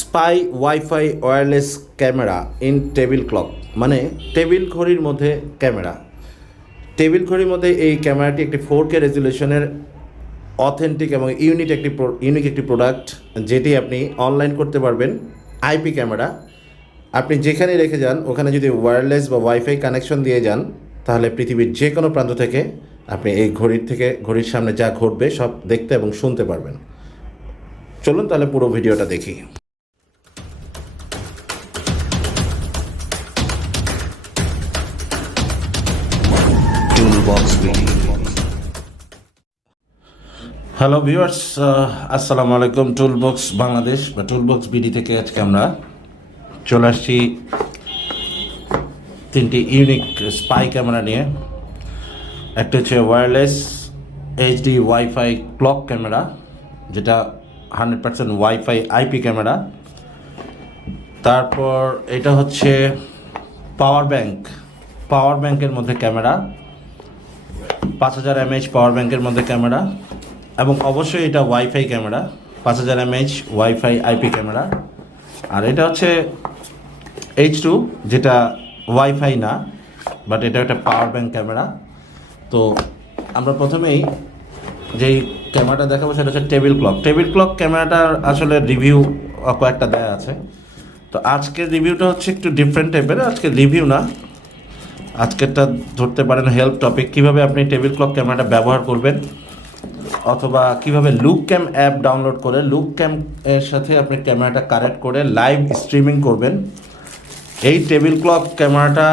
Spy wifi wireless camera in table clock, মানে table ঘড়ির মধ্যে ক্যামেরা। টেবিল ঘড়ির মধ্যে এই ক্যামেরাটি একটি 4K রেজুলেশনের অথেন্টিক এবং ইউনিক একটি প্রোডাক্ট, যেটি আপনি অনলাইন করতে পারবেন। আইপি ক্যামেরা আপনি যেখানে রেখে যান ওখানে যদি ওয়্যারলেস বা ওয়াইফাই কানেকশন দিয়ে যান, তাহলে পৃথিবীর যে কোনো প্রান্ত থেকে আপনি এই ঘড়ির সামনে যা ঘটবে সব দেখতে এবং শুনতে পারবেন। চলুন তাহলে পুরো ভিডিওটা দেখি। হ্যালো ভিউয়ার্স, আসসালামু আলাইকুম। টুলবক্স বাংলাদেশ বা টুলবক্স বিডি থেকে আজকে আমরা চলে আসছি তিনটি ইউনিক স্পাই ক্যামেরা নিয়ে। একটা হচ্ছে wireless HD wifi clock camera, যেটা 100% ওয়াইফাই আইপি ক্যামেরা। তারপর এটা হচ্ছে পাওয়ার ব্যাংকের মধ্যে ক্যামেরা, 5000 mAh পাওয়ার ব্যাংকের মধ্যে ক্যামেরা, এবং অবশ্যই এটা wifi camera, 5000 mAh wifi IP camera. আর এটা হচ্ছে H2, যেটা ওয়াইফাই না, বাট এটা একটা পাওয়ার ব্যাংক ক্যামেরা। তো আমরা প্রথমেই যেই ক্যামেরাটা দেখাবো সেটা হচ্ছে টেবিল ক্লক ক্যামেরাটার আসলে রিভিউ কয়েকটা দেয়া আছে। তো আজকের রিভিউটা হচ্ছে একটু ডিফারেন্ট টাইপের। আজকে রিভিউ না, আজকেরটা ধরতে পারেন হেল্প টপিক, কীভাবে আপনি টেবিল ক্লক ক্যামেরাটা ব্যবহার করবেন, অথবা কীভাবে লুকক্যাম অ্যাপ ডাউনলোড করে লুকক্যাম এর সাথে আপনি ক্যামেরাটা কানেক্ট করে লাইভ স্ট্রিমিং করবেন। এই টেবিল ক্লক ক্যামেরাটা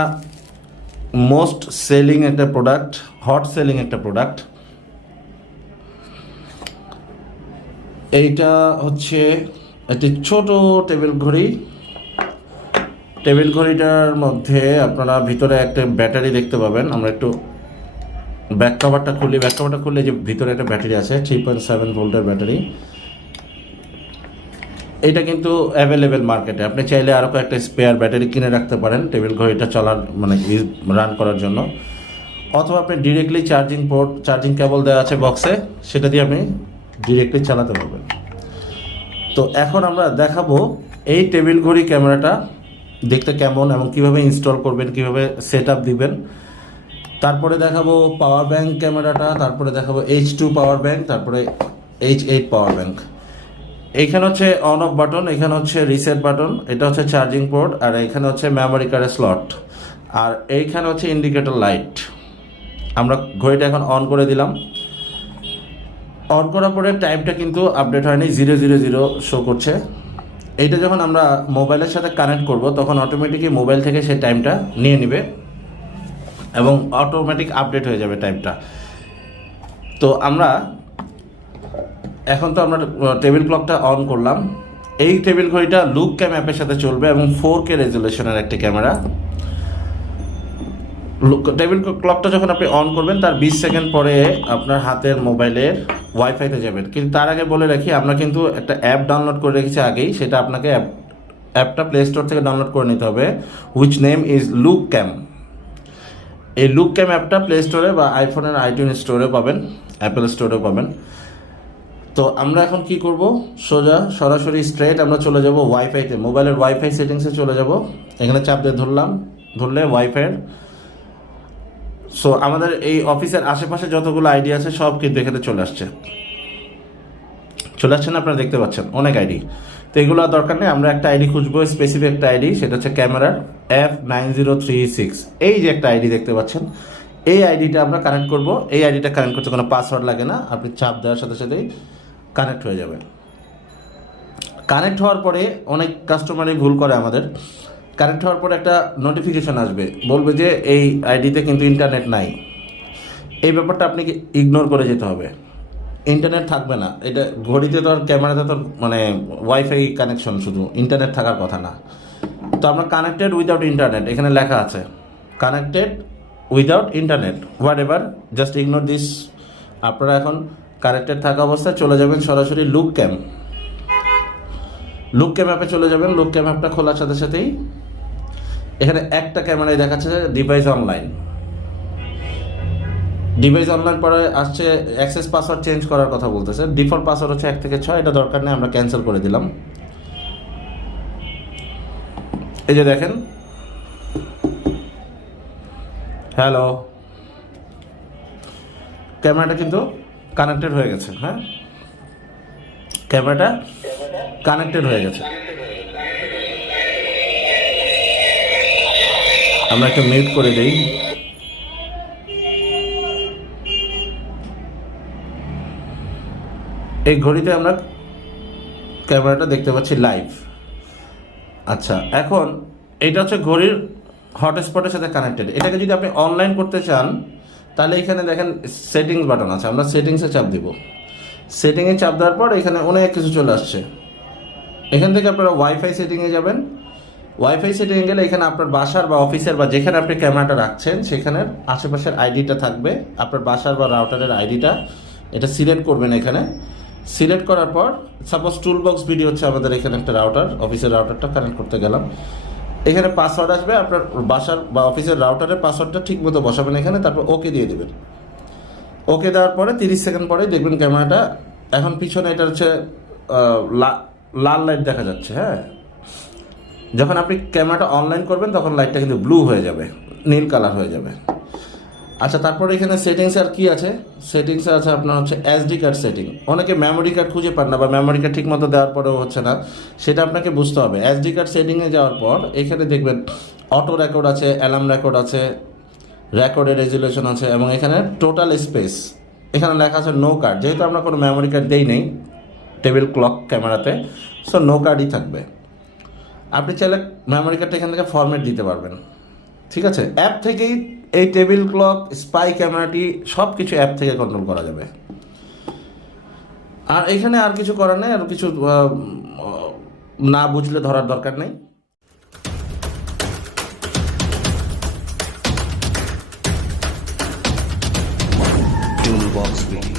মোস্ট সেলিং একটা প্রোডাক্ট, হট সেলিং একটা প্রোডাক্ট। এইটা হচ্ছে একটি ছোট টেবিল ঘড়িটার মধ্যে আপনারা ভিতরে একটা ব্যাটারি দেখতে পাবেন। আমরা একটু ব্যাক কভারটা খুললে যে ভিতরে একটা ব্যাটারি আছে, 3.7 ভোল্টের ব্যাটারি। এটা কিন্তু অ্যাভেলেবেল মার্কেটে। আপনি চাইলে আরও একটা স্পেয়ার ব্যাটারি কিনে রাখতে পারেন টেবিল ঘড়িটা চলার রান করার জন্য, অথবা আপনি ডিরেক্টলি চার্জিং কেবল দেওয়া আছে বক্সে, সেটা দিয়ে আপনি ডিরেক্টলি চালাতে পারবেন। তো এখন আমরা দেখাবো এই টেবিল ঘড়ি ক্যামেরাটা দেখতে কেমন এবং কিভাবে ইনস্টল করবেন, কিভাবে সেট আপ দিবেন। তারপরে দেখাবো পাওয়ার ব্যাংক ক্যামেরাটা, তারপরে দেখাবো H2 পাওয়ার ব্যাংক, তারপরে H8 পাওয়ার ব্যাংক। এইখানে হচ্ছে অন অফ বাটন, এখানে হচ্ছে রিসেট বাটন, এটা হচ্ছে চার্জিং পোর্ট, আর এখানে হচ্ছে মেমোরি কার্ডের স্লট, আর এইখানে হচ্ছে ইন্ডিকেটর লাইট। আমরা ঘড়িটা এখন অন করে দিলাম। অন করার পরে টাইমটা কিন্তু আপডেট হয়নি, 000 শো করছে। এইটা যখন আমরা মোবাইলের সাথে কানেক্ট করব তখন অটোমেটিকই মোবাইল থেকে সেই টাইমটা নিয়ে নেবে এবং অটোমেটিক আপডেট হয়ে যাবে টাইমটা। তো আমরা টেবিল ক্লকটা অন করলাম। এই টেবিল ঘড়িটা লুকক্যাম অ্যাপের সাথে চলবে এবং 4K রেজুলেশনের একটি ক্যামেরা। টেবিল ক্লকটা যখন আপনি অন করবেন তার 20 সেকেন্ড পরে আপনার হাতের মোবাইলের ওয়াইফাইতে যাবেন। কিন্তু তার আগে বলে রাখি, আমরা কিন্তু একটা অ্যাপ ডাউনলোড করে রেখেছি আগেই, সেটা আপনাকে অ্যাপটা প্লে স্টোর থেকে ডাউনলোড করে নিতে হবে, হুইচ নেম ইজ লুকক্যাম। এই লুকক্যাম অ্যাপটা প্লে স্টোরে বা আইফোনের আইটিউন স্টোরে পাবেন, অ্যাপেল স্টোরেও পাবেন। তো আমরা এখন কি করব, সরাসরি স্ট্রেট আমরা চলে যাব ওয়াইফাইতে, মোবাইলের ওয়াইফাই সেটিংসে চলে যাব। এখানে চাপ দিয়ে ধরলে ওয়াইফাইয়ের, সো আমাদের এই অফিসের আশেপাশে যতগুলো আইডি আছে সব কিন্তু এখানে চলে আসছে না, আপনারা দেখতে পাচ্ছেন অনেক আইডি। তো এগুলো দরকার নেই, আমরা একটা আইডি খুঁজবো, স্পেসিফিক একটা আইডি, সেটা হচ্ছে ক্যামেরার F9036। এই যে একটা আইডি দেখতে পাচ্ছেন, এই আইডিটা আমরা কানেক্ট করব। এই আইডিটা কানেক্ট করতে কোনো পাসওয়ার্ড লাগে না, আপনি চাপ দেওয়ার সাথে সাথেই কানেক্ট হয়ে যাবে। কানেক্ট হওয়ার পরে অনেক কাস্টমারই ভুল করে, আমাদের কানেক্ট হওয়ার পরে একটা নোটিফিকেশন আসবে, বলবে যে এই আইডিতে কিন্তু ইন্টারনেট নাই। এই ব্যাপারটা আপনাকে ইগনোর করে যেতে হবে, ইন্টারনেট থাকবে না। এটা ঘড়িতে তো আর ক্যামেরাতে তো ওয়াইফাই কানেকশন, শুধু ইন্টারনেট থাকার কথা না। তো আমরা কানেক্টেড উইদাউট ইন্টারনেট, এখানে লেখা আছে connected without internet, what ever, just ignore this. আপনারা এখন কানেক্টেড থাকা অবস্থায় চলে যাবেন সরাসরি লুকক্যাম অ্যাপে চলে যাবেন। লুকক্যাম অ্যাপটা খোলার সাথে সাথেই এখানে একটা ক্যামেরায় দেখাচ্ছে ডিভাইস অনলাইন পরে আসছে অ্যাক্সেস পাসওয়ার্ড চেঞ্জ করার কথা বলতেছে। ডিফল্ট পাসওয়ার্ড হচ্ছে 1 থেকে 6, এটা দরকার নেই, আমরা ক্যান্সেল করে দিলাম। এই যে দেখেন, হ্যালো, ক্যামেরাটা কিন্তু কানেক্টেড হয়ে গেছে। হ্যাঁ, ক্যামেরাটা কানেক্টেড হয়ে গেছে। আমরা একটু মিউট করে দিই। এই ঘড়িতে আমরা ক্যামেরাটা দেখতে পাচ্ছি লাইভ। আচ্ছা, এখন এটা হচ্ছে ঘড়ির হটস্পটের সাথে কানেক্টেড। এটাকে যদি আপনি অনলাইন করতে চান তাহলে এখানে দেখেন সেটিংস বাটন আছে, আমরা সেটিংসে চাপ দিব। সেটিংয়ে চাপ দেওয়ার পর এখানে অনেক কিছু চলে আসছে। এখান থেকে আপনারা ওয়াইফাই সেটিংয়ে যাবেন। ওয়াইফাই সেটিংয়ে গেলে এখানে আপনার বাসার বা অফিসের বা যেখানে আপনি ক্যামেরাটা রাখছেন সেখানের আশেপাশের আইডিটা থাকবে, আপনার বাসার বা রাউটারের আইডিটা, এটা সিলেক্ট করবেন। এখানে সিলেক্ট করার পর সাপোজ টুলবক্সবিডি হচ্ছে আমাদের এখানে একটা রাউটার, অফিসের রাউটারটা কানেক্ট করতে গেলাম। এখানে পাসওয়ার্ড আসবে, আপনার বাসার বা অফিসের রাউটারের পাসওয়ার্ডটা ঠিক মতো বসাবেন এখানে, তারপর ওকে দিয়ে দেবেন। ওকে দেওয়ার পরে 30 সেকেন্ড পরে দেখবেন ক্যামেরাটা এখন পিছনে এটা হচ্ছে লাল লাইট দেখা যাচ্ছে। হ্যাঁ, যখন আপনি ক্যামেরাটা অনলাইন করবেন তখন লাইটটা কিন্তু ব্লু হয়ে যাবে, নীল কালার হয়ে যাবে। আচ্ছা, তারপরে এখানে সেটিংসে আর কি আছে? সেটিংসে আছে আপনার হচ্ছে এসডি কার্ড সেটিং। অনেকে মেমোরি কার্ড খুঁজে পান না বা মেমোরি কার্ড ঠিক মতো দেওয়ার পরেও হচ্ছে না, সেটা আপনাকে বুঝতে হবে। এসডি কার্ড সেটিংয়ে যাওয়ার পর এখানে দেখবেন অটো রেকর্ড আছে, অ্যালার্ম রেকর্ড আছে, রেকর্ডের রেজুলেশন আছে এবং এখানে টোটাল স্পেস এখানে লেখা আছে নো কার্ড। যেহেতু আমরা কোনো মেমোরি কার্ড দেই নেই টেবিল ক্লক ক্যামেরাতে, সো নো কার্ডই থাকবে। আপনি চাইলে মেমোরি কার্ডটা এখান থেকে ফরম্যাট দিতে পারবেন। ঠিক আছে, অ্যাপ থেকেই এই টেবিল ক্লক, স্পাই ক্যামেরাটি সব কিছু অ্যাপ থেকে কন্ট্রোল করা যাবে। আর এখানে আর কিছু করার নেই, আর কিছু না বুঝলে ধরার দরকার নেই। toolboxbd